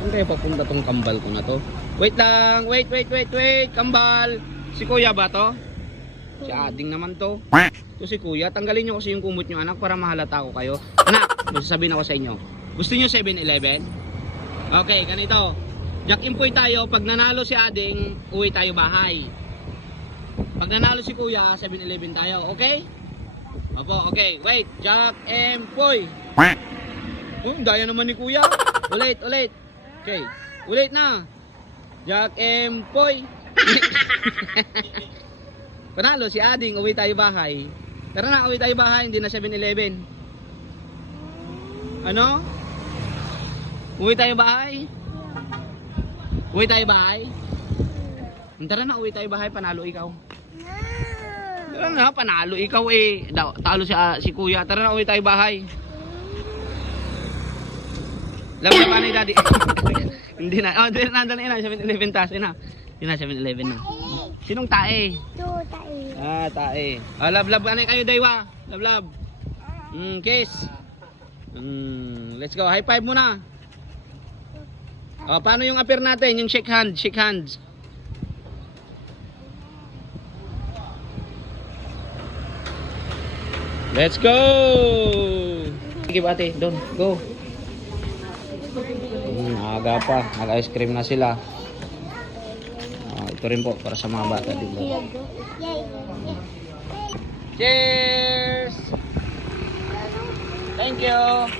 Saan kaya papunta tong kambal ko na to? Wait lang, wait, kambal. Si kuya ba to? Si ading naman to. Ito si kuya, tanggalin nyo kasi yung kumot nyo anak para mahalata ko kayo. Anak, masasabihin ako sa inyo. Gusto nyo 7-Eleven? Okay, ganito. Jack in point tayo, pag nanalo si ading, uwi tayo bahay. Pag nanalo si kuya, 7-Eleven tayo, okay? Opo, okay, wait, Jack and Poy. Daya naman ni kuya. Ulit. Okay, ulit na. Jack and Poy. Panalo si ading, uwi tayo bahay. Tara na, uwi tayo bahay, hindi na 7-Eleven. Ano? Uwi tayo bahay? Uwi tayo bahay? Tara na, uwi tayo bahay, panalo ikaw. Tara na, panalo ikaw eh. Talo si kuya. Tara na, uwi tayo bahay. Love na panay daddy. Hindi na. Oh, nandan na 7-Eleven taas na. Yun na 7-Eleven na. Sinong tae? Tae. Tae. Love anay kayo daywa. Love. Kiss. Let's go. High five muna. Paano yung appear natin? Yung shake hands. Let's go! Sige ate, doon, go. Aga pa, nag-ice cream na sila. Ito rin po, para sa mga bata dito. Cheers! Thank you!